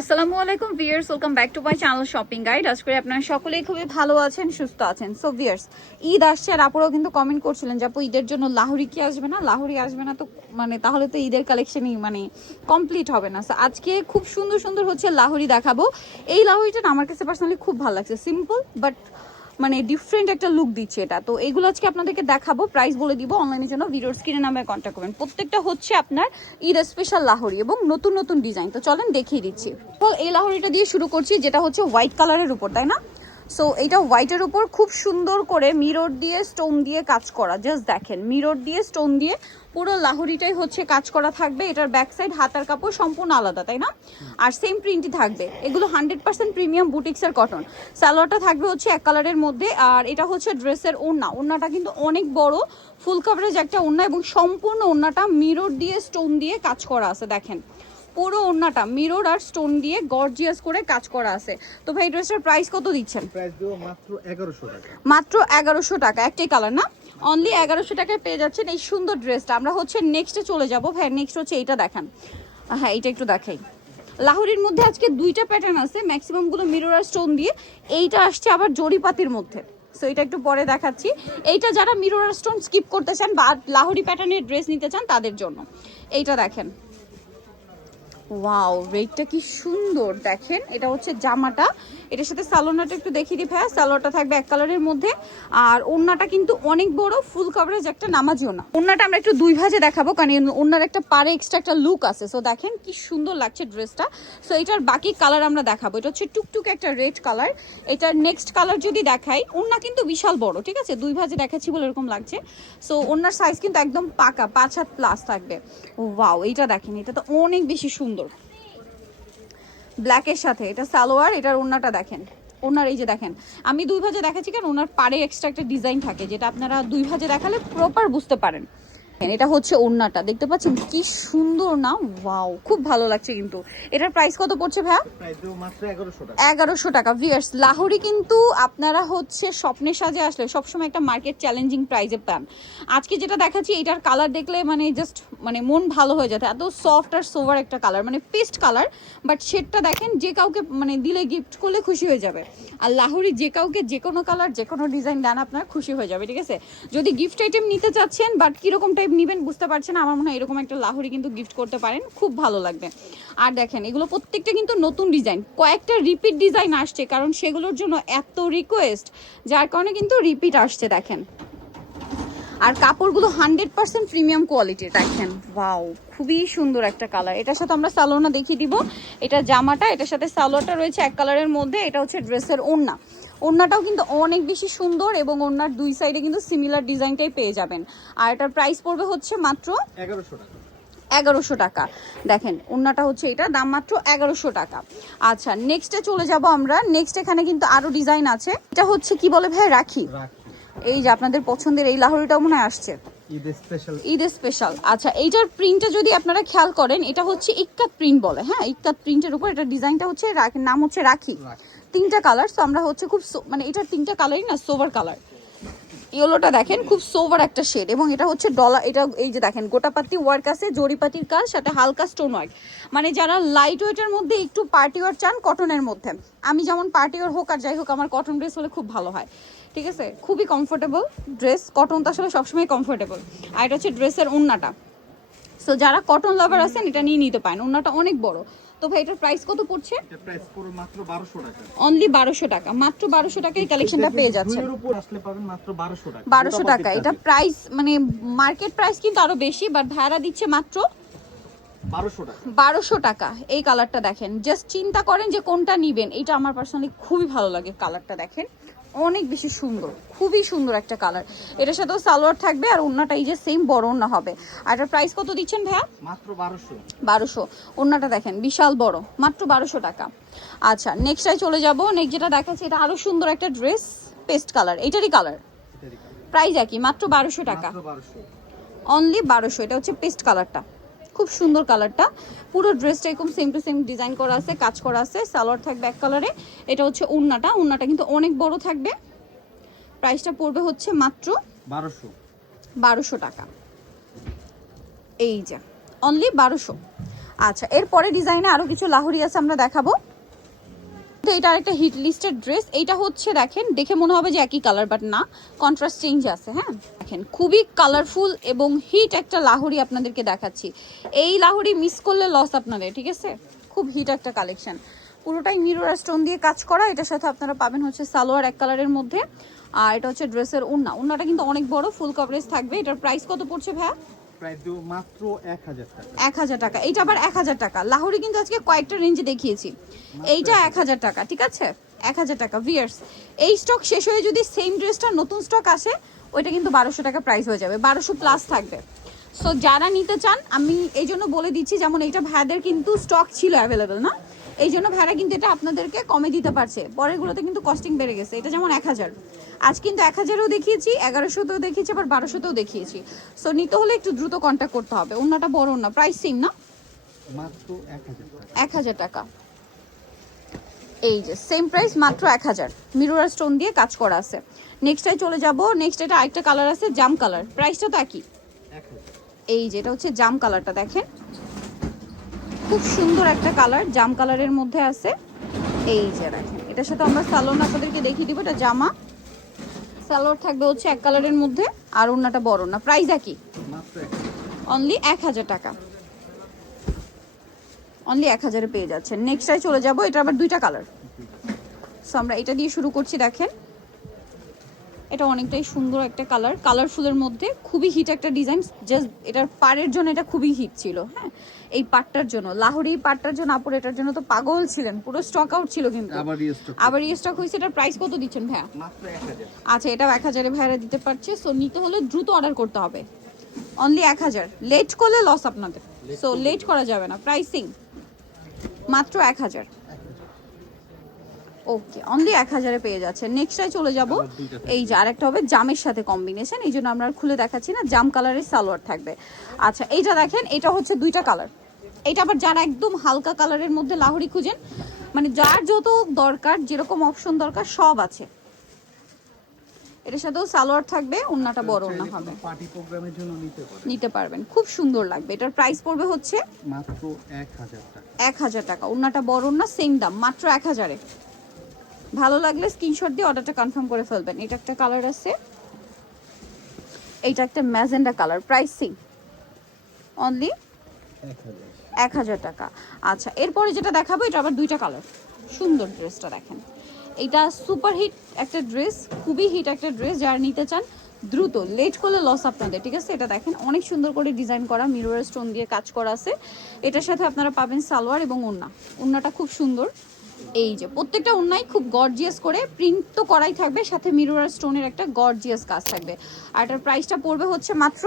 আসসালামু আলাইকুম viewers, welcome back to my channel shopping guide. আজ করে আপনারা সকলেই খুবই ভালো আছেন, সুস্থ আছেন। সো ভিউয়ার্স, ঈদ আসছে আর আপুরাও কিন্তু কমেন্ট করছিলেন যে আপু ঈদের জন্য লাহোরি কি আসবে না, লাহোরি আসবে না, তো মানে তাহলে তো ঈদের কালেকশনই মানে কমপ্লিট হবে না। সো আজকে খুব সুন্দর সুন্দর হচ্ছে লাহোরি দেখাবো। এই লাহোরিটা না আমার কাছে পার্সোনালি খুব ভালো লাগছে, সিম্পল বাট মানে ডিফারেন্ট একটা লুক দিচ্ছে এটা। তো এগুলো আজকে আপনাদেরকে দেখাবো, প্রাইস বলে দিব। অনলাইনের জন্য ভিডিওর স্ক্রিনে নাম্বারে কন্ট্যাক্ট করবেন। প্রত্যেকটা হচ্ছে আপনার ঈদ স্পেশাল লাহোরি এবং নতুন নতুন ডিজাইন। তো চলেন দেখিয়ে দিচ্ছি। তো এই লাহোরিটা দিয়ে শুরু করছি, যেটা হচ্ছে হোয়াইট কালারের উপর, তাই না? সো এটা হোয়াইটের উপর খুব সুন্দর করে মিরর দিয়ে স্টোন দিয়ে কাজ করা। জাস্ট দেখেন, মিরর দিয়ে স্টোন দিয়ে পুরো লাহোরিটাই হচ্ছে কাজ করা থাকবে। এটার ব্যাক সাইড হাতার কাপড় সম্পূর্ণ আলাদা, তাই না? আর সেম প্রিন্টই থাকবে। এগুলো 100% প্রিমিয়াম বুটিক্সের কটন। সালোয়ারটা থাকবে হচ্ছে এক কালারের মধ্যে। আর এটা হচ্ছে ড্রেসের ওড়না। ওড়নাটা কিন্তু অনেক বড়, ফুল কভারেজ একটা ওড়না এবং সম্পূর্ণ ওড়নাটা মিরর দিয়ে স্টোন দিয়ে কাজ করা আছে। দেখেন পুরো ওড়নাটা মিরর আর স্টোন দিয়ে গর্জিয়াস করে কাজ করা আছে। তো ভাই ড্রেসটার প্রাইস কত দিচ্ছেন? প্রাইস দেব মাত্র 1100 টাকা। মাত্র 1100 টাকা, একটাই কালার না? অনলি 1100 টাকায় পেয়ে যাচ্ছেন এই সুন্দর ড্রেসটা। আমরা হচ্ছে নেক্সটে চলে যাব। ভাই নেক্সট হচ্ছে এইটা দেখান। হ্যাঁ, এটা একটু দেখাই। লাহোরির মধ্যে আজকে দুইটা প্যাটার্ন আছে, ম্যাক্সিমামগুলো মিরর আর স্টোন দিয়ে। এইটা আসছে আবার জরিপাতির মধ্যে। সো এটা একটু পরে দেখাচ্ছি। এইটা যারা মিরর আর স্টোন স্কিপ করতে চান বা লাহোরি প্যাটার্নের ড্রেস নিতে চান তাদের জন্য। এইটা দেখেন, ওয়াও, রেডটা কি সুন্দর দেখেন। এটা হচ্ছে জামাটা, এটার সাথে সালোয়ারটা একটু দেখিয়ে দিই ভাইয়া। সালোয়ারটা থাকবে এক কালারের মধ্যে আর ওড়নাটা কিন্তু অনেক বড়, ফুল কভারেজ একটা নামাজি ওড়না। ওড়নাটা আমরা একটু দুই ভাজে দেখাবো কারণ ওড়নার একটা পারে এক্সট্রা একটা লুক আছে। সো দেখেন কি সুন্দর লাগছে ড্রেসটা। সো এটার বাকি কালার আমরা দেখাবো। এটা হচ্ছে টুকটুক একটা রেড কালার। এটার নেক্সট কালার যদি দেখাই, ওড়না কিন্তু বিশাল বড়, ঠিক আছে? দুই ভাজে দেখাচ্ছি বলে এরকম লাগছে। সো ওড়নার সাইজ কিন্তু একদম পাকা 5 হাত প্লাস থাকবে। ওয়াও, এইটা দেখেন, এটা তো অনেক বেশি সুন্দর ব্ল্যাকের সাথে। এটা সালোয়ার, এটার ওড়নাটা দেখেন। ওনার এই যে দেখেন, আমি দুই ভাজে দেখাচ্ছি কারণ ওনার পাড়ে এক্সট্রা একটা ডিজাইন থাকে যেটা আপনারা দুই ভাজে দেখালে প্রপার বুঝতে পারেন। এটা হচ্ছে ওড়নাটা, দেখতে পাচ্ছেন কি সুন্দর না? ওয়াও, খুব ভালো লাগছে। কিন্তু এটার প্রাইস কত পড়ছে ভাইয়া? প্রাইস দেব মাত্র 1100 টাকা। 1100 টাকা। ভিউয়ার্স, লাহোরি কিন্তু আপনারা হচ্ছে স্বপ্নের সাজে আসলে সবসময় একটা মার্কেট চ্যালেঞ্জিং প্রাইসে পান। আজকে যেটা দেখাচ্ছি এটার কালার দেখলে মানে জাস্ট মানে মন ভালো হয়ে যেত। এত সফট আর সোভার একটা কালার, মানে পেস্ট কালার, বাট শেডটা দেখেন যে কাউকে মানে দিলে গিফট করলে খুশি হয়ে যাবে। আর লাহোরি যে কাউকে যে কোনো কালার যে কোনো ডিজাইন দেন আপনার খুশি হয়ে যাবে, ঠিক আছে? যদি গিফট আইটেম নিতে চাচ্ছেন বাট কীরকম টাইপ নেবেন বুঝতে পারছেন, আমার মনে হয় এরকম একটা লাহোরি কিন্তু গিফট করতে পারেন, খুব ভালো লাগবে। আর দেখেন এগুলো প্রত্যেকটা কিন্তু নতুন ডিজাইন, কয়েকটা রিপিট ডিজাইন আসছে কারণ সেগুলোর জন্য এত রিকোয়েস্ট, যার কারণে কিন্তু রিপিট আসছে। দেখেন আর কাপড়গুলো 100% প্রিমিয়াম কোয়ালিটির। দেখেন ওয়াও, খুবই সুন্দর একটা কালার। এটার সাথে আমরা সালোয়ারটা দেখিয়ে দিব। এটা জামাটা, এটার সাথে সালোয়ারটা রয়েছে এক কালারের মধ্যে। এটা হচ্ছে ড্রেসের ওড়না। ওড়নাটাও কিন্তু অনেক বেশি সুন্দর এবং ওড়নার দুই সাইডে কিন্তু সিমিলার ডিজাইনটাই পেয়ে যাবেন। আর এটার প্রাইস পড়বে হচ্ছে মাত্র 1100 টাকা। 1100 টাকা। দেখেন ওড়নাটা হচ্ছে, এটা দাম মাত্র 1100 টাকা। আচ্ছা, নেক্সটে চলে যাব আমরা। নেক্সট এখানে কিন্তু আরো ডিজাইন আছে। এটা হচ্ছে কি বলে ভাই, রাখি। এই যে আপনাদের পছন্দের এই লাহোরিটাও মনে হয় আসছে ঈদ স্পেশাল। ঈদ স্পেশাল। আচ্ছা, এইটার প্রিন্টটা যদি আপনারা খেয়াল করেন, এটা হচ্ছে ইক্কাত প্রিন্ট বলে। হ্যাঁ, ইক্কাত প্রিন্টের উপর এটা ডিজাইনটা হচ্ছে, নাম হচ্ছে রাখি। তিনটা কালার। তো আমরা হচ্ছে খুব মানে এটার তিনটা কালারই না সোভার কালার। ইয়েলোটা দেখেন খুব সোভার একটা শেড এবং এটা হচ্ছে ডলা। এটা এই যে দেখেন গোটাপাতি ওয়ার্ক আছে, জরিপাতির কাজ, সাথে হালকা স্টোন ওয়ার্ক। মানে যারা লাইট ওয়েটের মধ্যে একটু পার্টি ওয়ার চান কটনের মধ্যে, আমি যেমন পার্টি ওয়ার হোক আর যাই হোক আমার কটন ড্রেস হলে খুব ভালো হয়, ঠিক আছে? খুবই কমফোর্টেবল ড্রেস, কটন তো আসলে সবসময় কমফোর্টেবল। আর এটা হচ্ছে ড্রেসের ওড়নাটা। সো যারা কটন লাভার আছেন এটা নিয়ে নিতে পারেন, ওড়নাটা অনেক বড়। তো ভাই এটার প্রাইস কত পড়ছে? এর প্রাইস পুরো মাত্র 1200 টাকা। অনলি 1200 টাকা। মাত্র 1200 টাকায় এই কালেকশনটা পেয়ে যাচ্ছেন। দুইয়ের উপর আসলে পাবেন মাত্র 1200 টাকা। 1200 টাকা। এটা প্রাইস মানে মার্কেট প্রাইস কিন্তু আরো বেশি, বাট ভাড়া দিচ্ছে মাত্র 1200 টাকা। 1200 টাকা। এই কালারটা দেখেন, জাস্ট চিন্তা করেন যে কোনটা নিবেন। এটা আমার পার্সোনালি খুবই ভালো লাগে কালারটা, দেখেন অনেক বেশি সুন্দর, খুবই সুন্দর একটা কালার। এটার সাথেও সালোয়ার থাকবে আর ওড়নাটা এই যে সেম বড় ওড়না হবে। আর এটার প্রাইস কত দিচ্ছেন ভাইয়া? মাত্র 1200। 1200। ওড়নাটা দেখেন বিশাল বড়, মাত্র 1200 টাকা। আচ্ছা, নেক্সটটাই চলে যাব। নেক্সট যেটা দেখাচ্ছি এটা আরো সুন্দর একটা ড্রেস, পেস্ট কালার, এটারই কালার। প্রাইস একই, মাত্র 1200 টাকা। মাত্র 1200। অনলি 1200। এটা হচ্ছে পেস্ট কালারটা, খুব সুন্দর কালারটা। পুরো ড্রেসটা এরকম সেম টু সেম ডিজাইন করা আছে, কাজ করা আছে। সালোয়ার থাকবে এক কালারে। এটা হচ্ছে ওড়নাটা, ওড়নাটা কিন্তু অনেক বড় থাকবে। প্রাইসটা পড়বে হচ্ছে মাত্র 1200। 1200 টাকা। এই যে অনলি 1200। আচ্ছা, এরপরে ডিজাইনে আরো কিছু লাহোরি আছে, আমরা দেখাবো। তো এটা আরেকটা হিট লিস্টেড ড্রেস। এইটা হচ্ছে দেখেন, দেখে মনে হবে যে একই কালার, বাট না, কন্ট্রাস্ট চেঞ্জ আছে। হ্যাঁ, দেখেন খুবই কালারফুল এবং হিট একটা লাহোরি আপনাদেরকে দেখাচ্ছি। এই লাহোরি মিস করলে লস আপনাদের, ঠিক আছে? খুব হিট একটা কালেকশন, পুরোটাই মিরর আর স্টোন দিয়ে কাজ করা। এটার সাথে আপনারা পাবেন হচ্ছে সালোয়ার এক কালারের মধ্যে, আর এটা হচ্ছে ড্রেসের ওড়না। ওড়নাটা কিন্তু অনেক বড়, ফুল কভারেজ থাকবে। এটার প্রাইস কত পড়ছে ভাইয়া? প্রায় মাত্র 1000 টাকা। 1000 টাকা। এইটা আবার 1000 টাকা। লাহোরি কিন্তু আজকে কয়েকটা রেঞ্জে দেখিয়েছি। এইটা 1000 টাকা, ঠিক আছে? 1000 টাকা ভিয়ার্স। এই স্টক শেষ হয়ে যদি সেম ড্রেসটা নতুন স্টক আসে, ওইটা কিন্তু 1200 টাকা প্রাইস হয়ে যাবে, 1200 প্লাস থাকবে। সো যারা নিতে চান, আমি এই জন্য বলে দিচ্ছি, যেমন এইটা ভাইয়াদের কিন্তু স্টক ছিল অ্যাভেলেবেল না, এই জন্য ভাইরা কিন্তু এটা আপনাদেরকে কমে দিতে পারছে। পরেরগুলোতে কিন্তু কস্টিং বেড়ে গেছে। এটা যেমন 1000, আজ কিন্তু 1000এও দেখিয়েছি, 1100তেও দেখিয়েছি, আবার 1200তেও দেখিয়েছি। সো নিতে হলে একটু দ্রুত কন্ট্যাক্ট করতে হবে। ওন্নাটা বড় না, প্রাইস সেম না, মাত্র 1000 টাকা। 1000 টাকা। এই যে সেম প্রাইস, মাত্র 1000, মিরর আর স্টোন দিয়ে কাজ করা আছে। নেক্সটটাই চলে যাব। নেক্সট এটা আরেকটা কালার আছে, জাম কালার, প্রাইসটা তো একই। 1000। এই যে এটা হচ্ছে জাম কালারটা, দেখেন খুব সুন্দর একটা কালার, জাম কালারের মধ্যে আছে। এই যে দেখেন, এটার সাথে আমরা সালোয়ার আপনাদেরকে দেখিয়ে দিব। এটা জামা, সালোয়ার থাকবে হচ্ছে এক কালারের মধ্যে, আর ওড়নাটা বড় না। প্রাইস একই, মাত্র 1000। অনলি 1000 টাকা, অনলি 1000-এ পেয়ে যাচ্ছেন। নেক্সটটাই চলে যাব। এটা আবার দুইটা কালার। সো আমরা এটা দিয়ে শুরু করছি। দেখেন এটা অনেকটাই সুন্দর একটা কালার, কালারফুলের মধ্যে খুবই হিট একটা ডিজাইন। জাস্ট এটার পাড়ের জন্য এটা খুবই হিট ছিল। হ্যাঁ, এই পাটটার জন্য, লাহোরি পাটটার জন্য আপুর এটার জন্য তো পাগল ছিলেন, পুরো স্টক আউট ছিল। কিন্তু আবার স্টক হয়েছে। এটার প্রাইস কত দিচ্ছেন ভাইয়া? মাত্র 1000। আচ্ছা, এটাও 1000-এ ভাইরা দিতে পারছে। সো নিতে হলে দ্রুত অর্ডার করতে হবে, অনলি 1000। লেট করলে লস আপনাদের, সো লেট করা যাবে না। প্রাইসিং মাত্র 1000। ওকে, অনলি 1000-এ পেয়ে যাচ্ছে। নেক্সটটাই চলে যাব। এই যে আরেকটা হবে জামের সাথে কম্বিনেশন, এই জন্য আমরা আর খুলে দেখাচ্ছি না। জাম কালারের সালোয়ার থাকবে। আচ্ছা, এইটা দেখেন, এটা হচ্ছে দুইটা কালার। এটা আবার যারা একদম হালকা কালারের মধ্যে লাহোরি খুঁজেন, মানে যার যত দরকার, যেরকম অপশন দরকার সব আছে। এটার সাথেও সালোয়ার থাকবে, ওড়নাটা বড় ওড়না হবে, পার্টি প্রোগ্রামের জন্য নিতে পারবেন, খুব সুন্দর লাগবে। এটার প্রাইস পড়বে হচ্ছে মাত্র 1000 টাকা। 1000 টাকা। ওড়নাটা বড় ওড়না, সেম দাম, মাত্র 1000-এ। ভালো লাগলে স্ক্রিনশট দিয়ে অর্ডারটা কনফার্ম করে ফেলবেন। এটা একটা কালার আছে, এইটা একটা ম্যাজেন্ডা কালার, প্রাইসিং অনলি 1000 টাকা। আচ্ছা, এরপরে যেটা দেখাবো, এটা আবার দুইটা কালার। সুন্দর ড্রেসটা দেখেন, এটা সুপার হিট একটা ড্রেস, খুবই হিট একটা ড্রেস। যারা নিতে চান দ্রুত, লেট করলে লস আপনাদের, ঠিক আছে? এটা দেখেন অনেক সুন্দর করে ডিজাইন করা, মিরর স্টোন দিয়ে কাজ করা আছে। এটার সাথে আপনারা পাবেন সালোয়ার এবং ওড়না। ওড়নাটা খুব সুন্দর। এই যে প্রত্যেকটা ওড়নাই খুব গর্জিয়াস করে প্রিন্ট তো করাই থাকবে, সাথে মিরর আর স্টোনের একটা গর্জিয়াস কাজ থাকবে। আর এটার প্রাইসটা পড়বে হচ্ছে মাত্র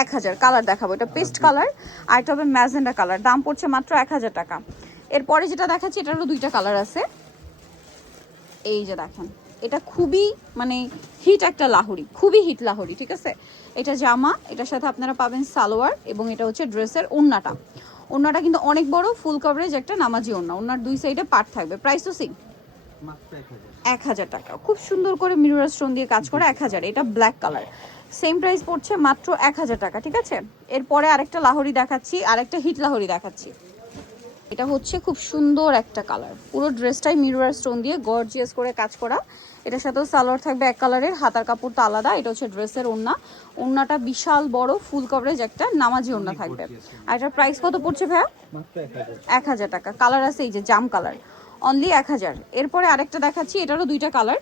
1000। কালার দেখাবো, এটা পেস্ট কালার, আর এটা হবে ম্যাজেন্ডা কালার। দাম পড়ছে মাত্র 1000 টাকা। এরপরে যেটা দেখাচ্ছি, এটারও দুইটা কালার আছে। এই যে দেখেন, এটা খুবই মানে হিট একটা লাহোরি, খুবই হিট লাহোরি, ঠিক আছে? এটা জামা, এটার সাথে আপনারা পাবেন সালোয়ার, এবং এটা হচ্ছে ড্রেসের ওড়নাটা। ওড়নাটা কিন্তু অনেক বড়, ফুল কভারেজ একটা নামাজি ওড়না। ওড়নার দুই সাইডে পাট থাকবে। প্রাইস তো সেম, মাত্র 1000 টাকা। খুব সুন্দর করে মিরর স্টোন দিয়ে কাজ করা, 1000। এটা ব্ল্যাক কালার, সেম প্রাইস পড়ছে মাত্র 1000 টাকা, ঠিক আছে? এরপরে আরেকটা লাহোরি দেখাচ্ছি, আরেকটা হিট লাহোরি দেখাচ্ছি। এটা হচ্ছে খুব সুন্দর একটা কালার, পুরো ড্রেসটাই মিরর স্টোন দিয়ে গর্জিয়াস করে কাজ করা। এটার সাথেও সালোয়ার থাকবে এক কালারের, হাতার কাপড় তো আলাদা। এটা হচ্ছে ড্রেসের ওড়না, ওড়নাটা বিশাল বড়, ফুল কভারেজ একটা নামাজি ওড়না থাকবে। আর এটার প্রাইস কত পড়ছে ভাইয়া? মাত্র 1000 টাকা। কালার আছে এই যে জাম কালার, অনলি 1000। এরপরে আরেকটা দেখাচ্ছি, এটারও দুইটা কালার।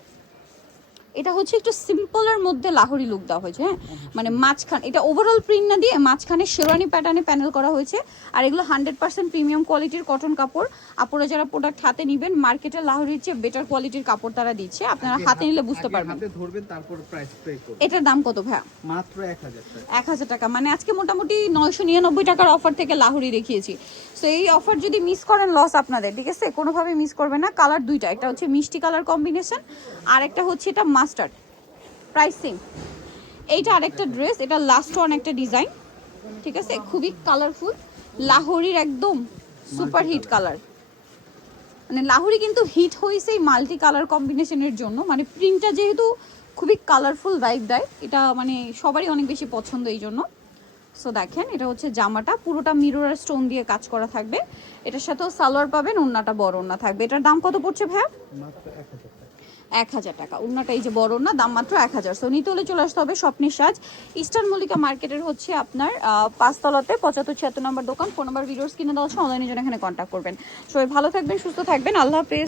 এটা হচ্ছে একটু সিম্পলের মধ্যে লাহোরি লুক দেওয়া হয়েছে। হ্যাঁ, মানে মাঝখান, এটা ওভারঅল প্রিন্ট না দিয়ে মাঝখানে শেরওয়ানি প্যাটার্নে প্যানেল করা হয়েছে। আর এগুলো 100% প্রিমিয়াম কোয়ালিটির কটন কাপড়। আপনারা যারা প্রোডাক্ট হাতে নেবেন, মার্কেটের লাহোরির চেয়ে বেটার কোয়ালিটির কাপড় তারা দিচ্ছে, আপনারা হাতে নিলে বুঝতে পারবেন। হাতে ধরবেন, তারপর প্রাইস পে করবেন। এটার দাম কত ভাইয়া? মাত্র 1000 টাকা। 1000 টাকা। মানে আজকে মোটামুটি 999 টাকার অফার থেকে লাহোরি দেখিয়েছি। সো এই অফার যদি মিস করেন, লস আপনাদের, ঠিক আছে? কোনোভাবে মিস করবেন না। কালার দুইটা, একটা হচ্ছে মিষ্টি কালার কম্বিনেশন, আর একটা হচ্ছে এটা মাস্টার্ড। প্রাইসিং এইটা আরেকটা ড্রেস, এটা লাস্ট ওয়ান একটা ডিজাইন, ঠিক আছে? খুবই কালারফুল, লাহোরির একদম সুপার হিট কালার। মানে লাহোরি কিন্তু হিট হয়েছে এই মাল্টি কালার কম্বিনেশনের জন্য, মানে প্রিন্টটা যেহেতু খুবই কালারফুল ভাইব দেয়, এটা মানে সবারই অনেক বেশি পছন্দ এই জন্য। সো দেখেন এটা হচ্ছে জামাটা, পুরোটা মিরর স্টোন দিয়ে কাজ করা থাকবে। এটার সাথেও সালোয়ার পাবেন, ওড়নাটা বড় ওড়না থাকবে। এটার দাম কত পড়ছে ভাইয়া? মাত্র 1000 টাকা। 1000 টাকা। ওড়নাটা এই যে বড় ওড়না, দাম মাত্র 1000। সো নিতে হলে চলে আসতে হবে স্বপ্নের সাজ, ইস্টার্ন মল্লিকা মার্কেটের হচ্ছে আপনার 5 তলাতে 75-76 নম্বর দোকান। ফোন নাম্বার ভিডিওস কিনে দেওয়া হচ্ছে, অনলাইনের জন্য এখানে কন্ট্যাক্ট করবেন। সবাই ভালো থাকবেন, সুস্থ থাকবেন, আল্লাহ হাফেজ।